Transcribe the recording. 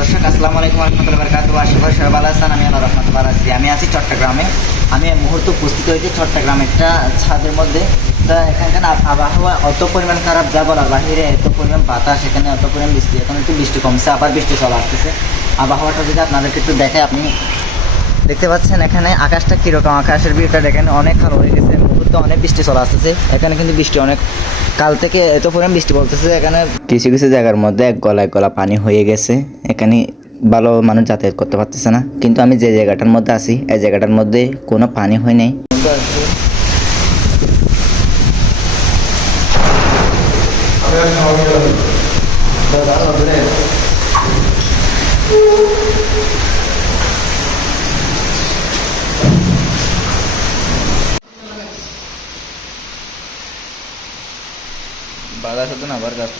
দর্শক, আসসালামু আলাইকুম রহমতুল্লাহ বরকাতু আশা করি সবাই ভালো আমি আল্লাহ রহমতুল্লাহ আছি। আমি আছি চট্টগ্রামে। আমি মুহূর্তে উপস্থিত হয়েছি চট্টগ্রামে একটা ছাদের মধ্যে। তা এখানকার আবহাওয়া অত পরিমাণ খারাপ, যা বলার বাহিরে এত পরিমাণ বাতাস, এখানে অত পরিমাণ বৃষ্টি, এখন একটু বৃষ্টি কমছে, আবার বৃষ্টি চলে আসতেছে। আবহাওয়াটা যদি আপনাদেরকে একটু দেখে আপনি দেখতে পাচ্ছেন, এখানে আকাশটা কীরকম? আকাশের ভিউটা দেখেন, অনেক ভালো হয়ে গেছে। মুহূর্তে অনেক বৃষ্টি চলে আসতেছে। এখানে কিন্তু বৃষ্টি অনেক। কাল থেকে এত পরিমাণ বৃষ্টি পড়তেছে এখানে কিছু কিছু জায়গার মধ্যে এক গলা এক গলা পানি হয়ে গেছে। এখানে ভালো মানুষ যাতায়াত করতে পারতেছে না। কিন্তু আমি যে জায়গাটার মধ্যে আছি এই জায়গাটার মধ্যে কোনো পানি হয় নাই। বাধা শুধু না আবার গাছ